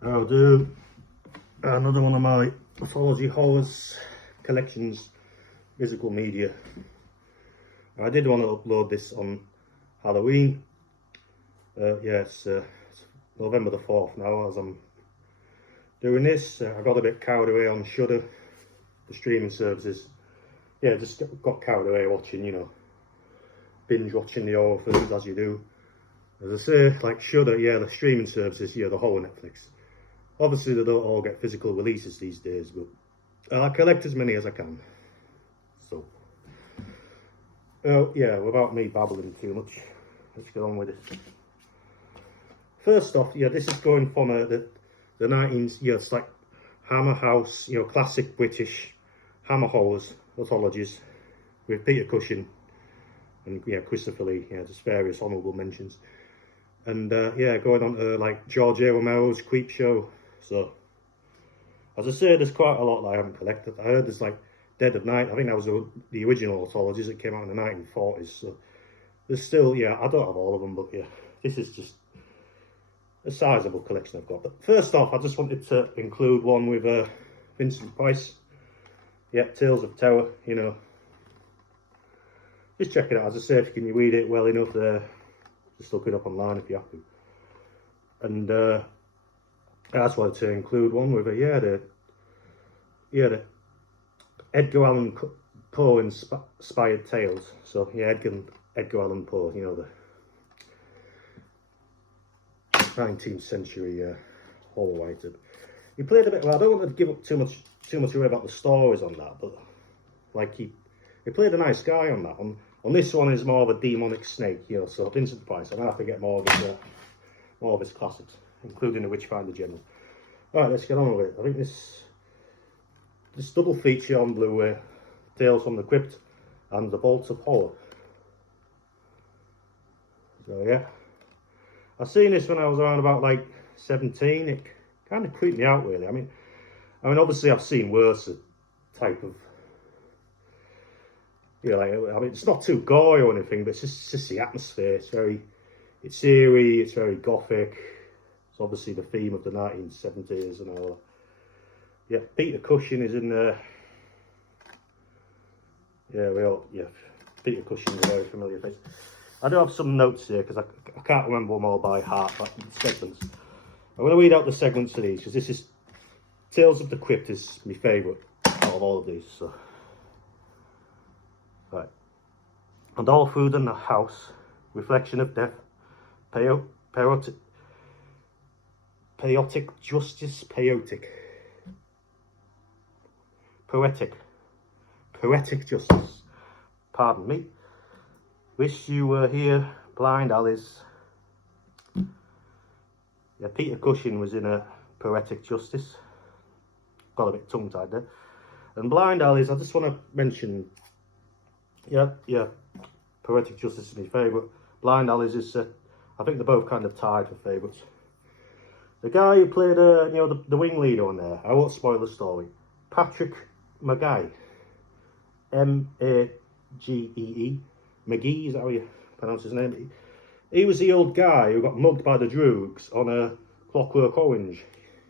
I'll do another one of my Anthology horrors collections, physical media. I did want to upload this on Halloween. It's November the 4th now as I'm doing this. I got a bit carried away on Shudder, the streaming services. Yeah, just got carried away watching, binge watching the horror films as you do. As I say, like Shudder, yeah, the streaming services, yeah, the whole Netflix. Obviously, they don't all get physical releases these days, but I collect as many as I can. So, yeah, without me babbling too much, let's get on with it. First off, yeah, this is going from the 19s, yeah, it's like Hammer House, classic British Hammer horrors, Anthologies, with Peter Cushing and Christopher Lee, just various honourable mentions. And going on to like George A Romero's Creep Show. So, as I say, there's quite a lot that I haven't collected. I heard there's like Dead of Night. I think that was the original Anthologies that came out in the 1940s. So, there's still, I don't have all of them, but yeah, this is just a sizable collection I've got. But first off, I just wanted to include one with Vincent Price. Yeah, Tales of Terror, Just check it out. As I say, if you can read it well enough there, just look it up online if you have to. And I just wanted to include one with the Edgar Allan Poe inspired tales. So yeah, Edgar Allan Poe, the 19th century horror writer. He played a bit. Well, I don't want to give up too much away about the stories on that, but like he played a nice guy on that. On this one is more of a demonic snake, So Vincent Price. I'm gonna have to get more of his classics, including the Witchfinder General. All right, let's get on with it. I think this double feature on Blu-ray, Tales from the Crypt and The Vault of Horror. So yeah, I seen this when I was around about like 17. It kind of creeped me out really. I mean, obviously I've seen worse type of, it's not too gory or anything, but it's just the atmosphere. It's eerie, it's very gothic. It's obviously the theme of the 1970s and all that. Yeah, Peter Cushing is in there. Peter Cushing is a very familiar face. I do have some notes here because I can't remember them all by heart, but segments. I'm going to read out the segments of these because this is Tales of the Crypt is my favourite out of all of these. So, right, and all through the house, reflection of death, peyotic justice, poetic justice. Pardon me. Wish you were here, blind Alice. Yeah, Peter Cushing was in a Poetic Justice. Got a bit tongue-tied there. And Blind Alice, I just want to mention, Poetic Justice is my favourite. Blind Alice is, I think they're both kind of tied for favourites. The guy who played, the wing leader on there, I won't spoil the story. Patrick McGee. M-A-G-E-E. McGee, is that how you pronounce his name? He was the old guy who got mugged by the Droogs on a Clockwork Orange.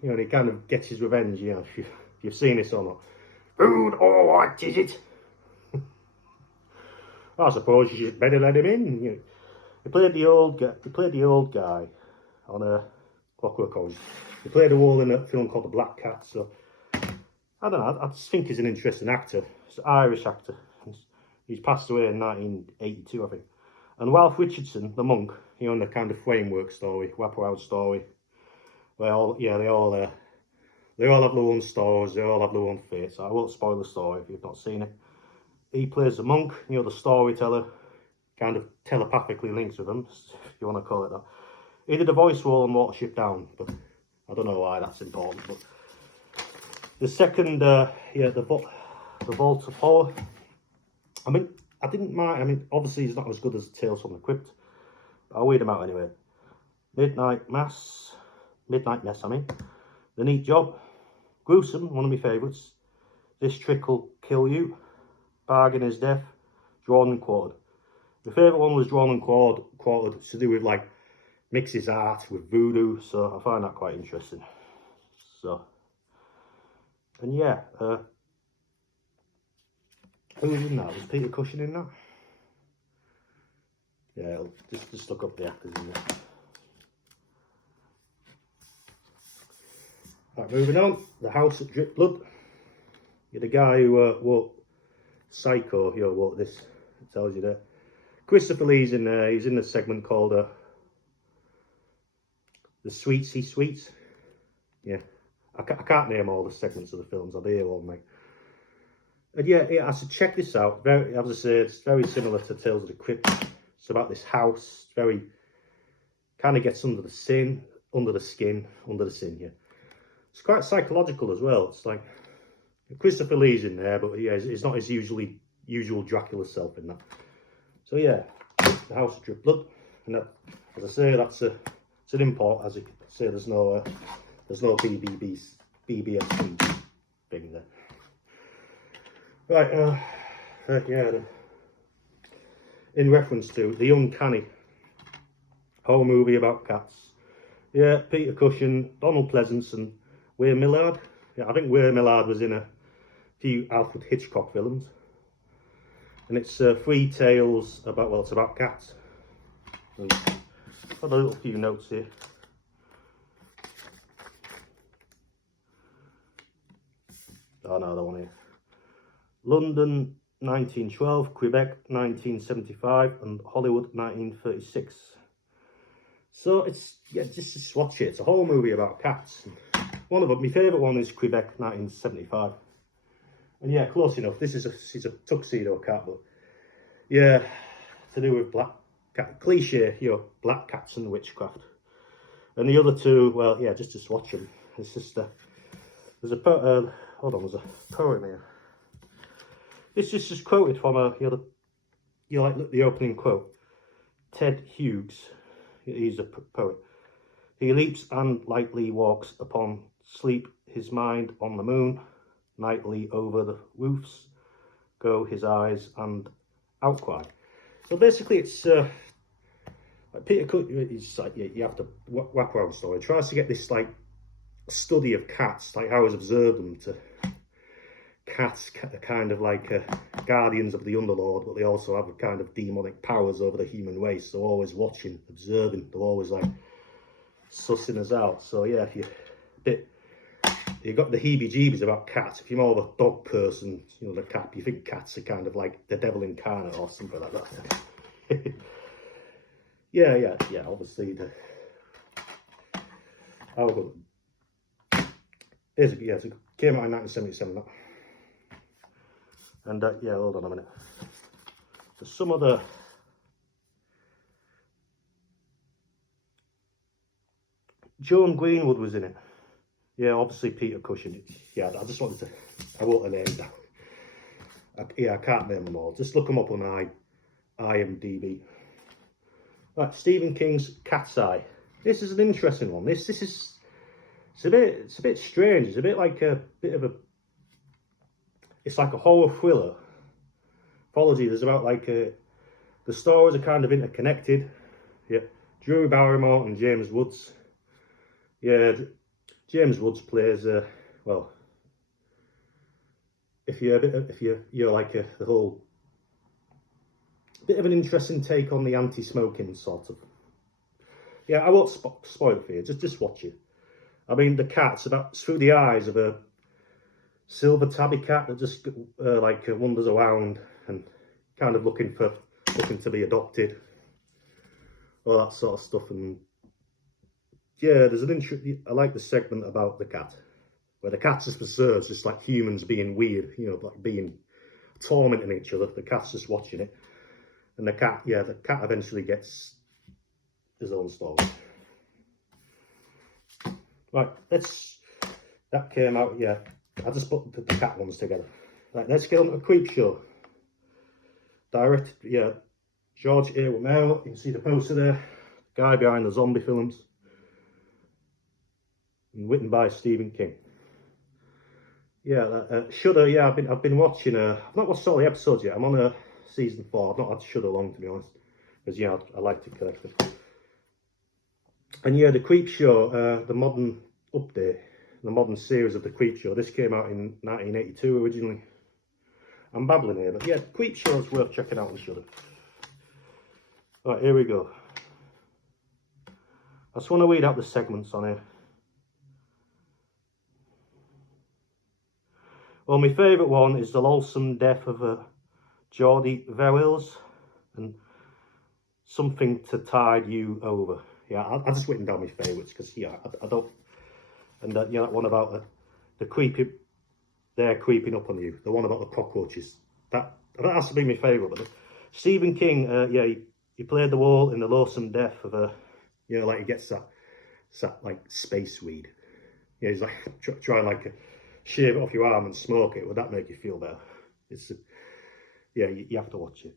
And he kind of gets his revenge, if you've seen this or not. Food or what is it? I suppose you should better let him in. He played the old guy on a Clockwork Orange. He played a role in a film called The Black Cat. So I don't know. I just think he's an interesting actor. He's an Irish actor. He's passed away in 1982, I think. And Ralph Richardson, the monk, in the kind of framework story, wraparound story. They all have their own stories, they all have their own fate. So I won't spoil the story if you've not seen it. He plays the monk, the storyteller, kind of telepathically links with them, if you want to call it that. He did a voice role on Watership Down, but I don't know why that's important. But the second, the Vault of Horror. I didn't mind. Obviously he's not as good as Tales from the Crypt, but I'll read them out anyway. Midnight Mess, The Neat Job, Gruesome, one of my favourites, This Trick Will Kill You, Bargain is Death, Drawn and Quartered. My favourite one was Drawn and Quartered. It's to do with like mixes art with voodoo, so I find that quite interesting. So, and yeah, who was in that? Was Peter Cushing in that? Yeah, just look up the actors in there. Right, moving on. The House that Dripped Blood. You're the guy who wrote Psycho. Wrote this. It tells you there. Christopher Lee's in there. He's in the segment called the Sweetsy Sweets. Yeah, I can't name all the segments of the films. I'll be here all night. And yeah, I should check this out. Very, as I say, it's very similar to Tales of the Crypt. It's about this house. Very kind of gets under the skin. Yeah, it's quite psychological as well. It's like Christopher Lee's in there, but yeah, it's not his usual Dracula self in that. So yeah, The House of Dripped Blood, and that, as I say, it's an import. As you can see, there's no BBS thing there. Right, yeah, in reference to The Uncanny, whole movie about cats. Yeah, Peter Cushing, Donald Pleasance and Wayne Millard. Yeah, I think Wayne Millard was in a few Alfred Hitchcock films. And it's 3 tales about, well, it's about cats. And I've got a little few notes here. Oh no, that one here. London 1912, Quebec 1975, and Hollywood 1936. So it's, yeah, just watch it. It's a whole movie about cats. One of them, my favourite one is Quebec 1975. And yeah, close enough. This is a tuxedo cat, but yeah, to do with black cat, cliche, black cats and witchcraft. And the other two, well, yeah, just watch them. It's just there's a hold on, there's a poem here. It's just quoted from like the opening quote. Ted Hughes, he's a poet. He leaps and lightly walks upon sleep, his mind on the moon. Nightly over the roofs go his eyes and outcry. So basically, it's like Peter Cook. It's like you have to wrap around the story. He tries to get this like study of cats, like how he's observed them to. Cats are kind of like guardians of the underlord, but they also have a kind of demonic powers over the human race. They're always watching, observing. They're always like sussing us out. So yeah, if you've got the heebie-jeebies about cats. If you're more of a dog person, the cat, you think cats are kind of like the devil incarnate or something like that. yeah. Obviously, how good. It came out in 1977. That. And yeah, hold on a minute. There's some other. Joan Greenwood was in it. Yeah, obviously Peter Cushing. Yeah, I just wanted to. I wrote the names down. I can't name them all. Just look them up on IMDb. Right, Stephen King's Cat's Eye. This is an interesting one. This is. It's a bit strange. It's a bit like a bit of a. It's like a horror thriller. Apology, there's about like the stories are kind of interconnected. Yeah, Drew Barrymore and James Woods. Yeah, James Woods plays well. If you're like the whole bit of an interesting take on the anti-smoking sort of. Yeah, I won't spoil it for you. Just watch it. I mean, the cat's about through the eyes of a silver tabby cat that just wanders around and kind of looking to be adopted, all that sort of stuff. And yeah, there's an interesting. I like the segment about the cat where the cat's just preserves, just like humans being weird, like being tormenting each other. The cat's just watching it, and the cat eventually gets his own story. Right, that came out. Yeah, I just put the cat ones together. Right, let's get on to a Creep Show. Directed, yeah, George A Romero. You can see the poster there. The guy behind the zombie films. And written by Stephen King. Yeah, Shudder. Yeah, I've been watching. I've not watched all the episodes yet. I'm on season 4. I've not had Shudder long, to be honest, because yeah, I like to collect them. And yeah, the Creep Show, the modern update. the modern series of the Creepshow. This came out in 1982 originally. I'm babbling here, but yeah, Creepshow is worth checking out on Shudder. Right, here we go. I just want to read out the segments on here. Well, my favourite one is the loathsome death of George A Romero and something to tide you over. Yeah, I just written down my favourites because yeah, I don't. And that, you know, that one about the creepy, they're creeping up on you. The one about the cockroaches. That has to be my favourite. But Stephen King, yeah, he played the role in the loathsome death of you know, like he gets that like space weed. Yeah, he's like try like shave it off your arm and smoke it. Would that make you feel better? It's yeah, you have to watch it.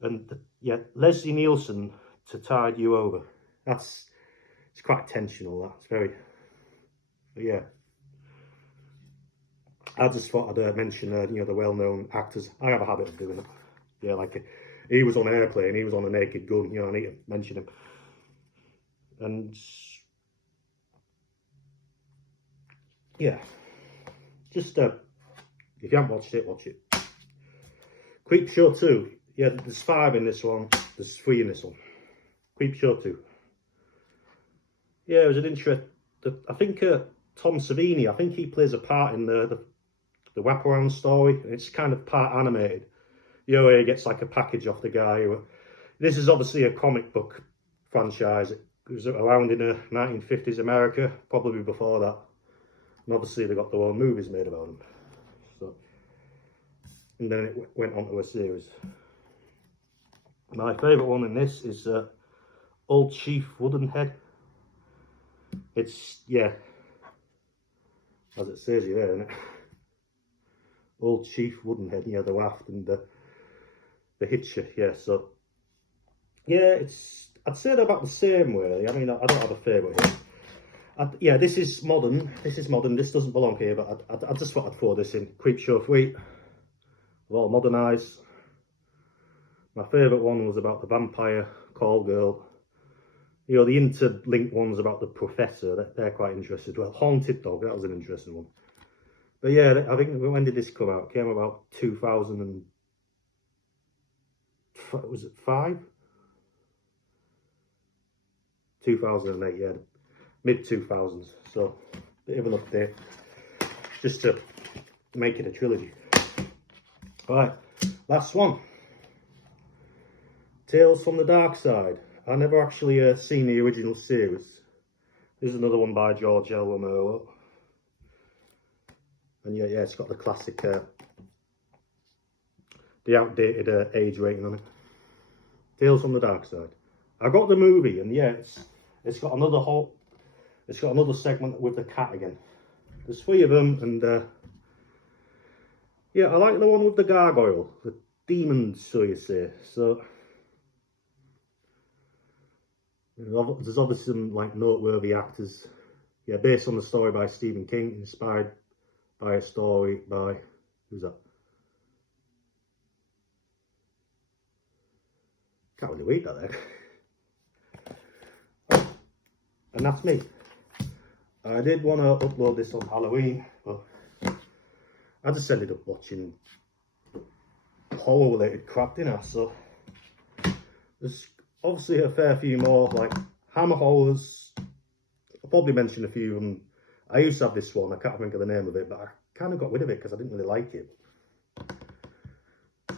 And yeah, Leslie Nielsen, To Tide You Over. It's quite tensional. That's very. But yeah, I just thought I'd mention you know, the well-known actors. I have a habit of doing it. Yeah, like he was on Airplane, he was on a Naked Gun. You know, I need to mention him. And yeah, just if you haven't watched it, watch it. Creepshow 2. Yeah, there's 5 in this one. There's 3 in this one. Creepshow 2. Yeah, it was an interest. I think Tom Savini, I think he plays a part in the wraparound story. It's kind of part animated. You know, he gets like a package off the guy. This is obviously a comic book franchise. It was around in the 1950s America, probably before that. And obviously they got their own movies made about them. So, and then it went on to a series. My favourite one in this is Old Chief Woodenhead. It's, yeah, as it says here, isn't it? Old Chief Woodenhead, yeah, the waft and the hitcher, yeah. So yeah, I'd say they're about the same really. I mean, I don't have a favourite here. Yeah, this is modern. This doesn't belong here, but I just thought I'd throw this in. Creepshow 3. They're all modernised. My favourite one was about the vampire call girl. You know, the interlinked ones about the professor, they're quite interesting. Well, Haunted Dog, that was an interesting one. But yeah, I think, when did this come out? It came about 2000 and, was it 5? 2008, yeah, mid-2000s. So, bit of an update, just to make it a trilogy. Right, last one. Tales from the Dark Side. I never actually seen the original series. This is another one by George A Romero. And yeah, it's got the classic, the outdated age rating on it. Tales from the Dark Side. I got the movie, and yeah, it's got another segment with the cat again. There's 3 of them, and yeah, I like the one with the gargoyle, the demons, so you say. So there's obviously some like noteworthy actors. Yeah, based on the story by Stephen King, inspired by a story by, who's that? Can't really read that there. And that's me. I did want to upload this on Halloween, but I just ended up watching horror related crap, didn't I? So there's obviously a fair few more, like Hammer Horrors. I'll probably mention a few of them. I used to have this one, I can't think of the name of it, but I kind of got rid of it because I didn't really like it.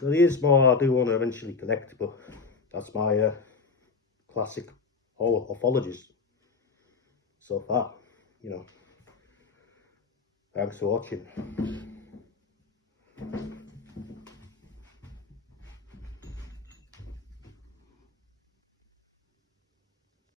So there is more I do want to eventually collect, but that's my classic horror anthologies so far, you know. Thanks for watching.